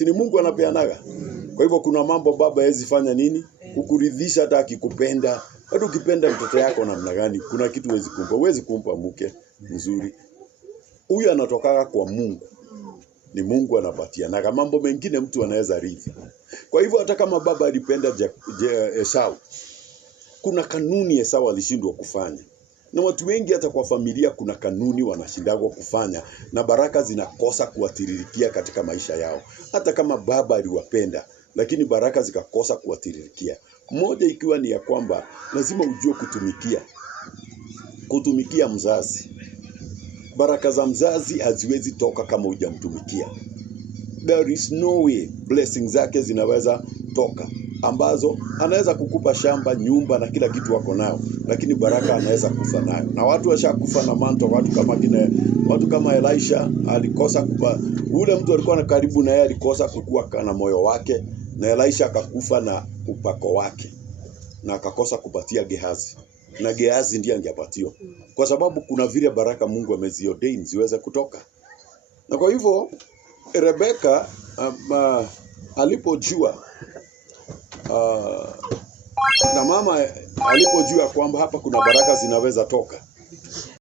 Si ni Mungu anapeanaga? Kwa hivyo kuna mambo baba hawezi fanya nini? Kukuridhisha hata akikupenda. Hata ukipenda mtoto yako namna gani, kuna kitu huwezi kumpa. Huwezi kumpa mke mzuri. Huyu anatokaga kwa Mungu. Ni Mungu anapatia. Na mambo mengine mtu anaweza rithi. Kwa hivyo hata kama baba alipenda Esau, kuna kanuni Esau alishindwa kufanya. Na watu wengi hata kwa familia kuna kanuni wanashindagwa kufanya na baraka zinakosa kuwatiririkia katika maisha yao. Hata kama baba aliwapenda, lakini baraka zikakosa kuwatiririkia. Moja ikiwa ni ya kwamba lazima ujue kutumikia mzazi. Baraka za mzazi haziwezi toka kama hujamtumikia. There is no way blessings zake zinaweza toka, ambazo anaweza kukupa shamba, nyumba na kila kitu wako nayo, lakini baraka anaweza kufa nayo. Na watu washakufa na manto, watu kama Elisha alikosa kupa, ule mtu alikuwa na karibu na yeye alikosa kukua na moyo wake, na Elisha akakufa na upako wake, na akakosa kupatia Gehazi, na Gehazi ndiye angepatiwa, kwa sababu kuna vile baraka Mungu ameziodain ziweze kutoka. Na kwa hivyo Rebeka alipojua na mama alipojua kwamba hapa kuna baraka zinaweza toka,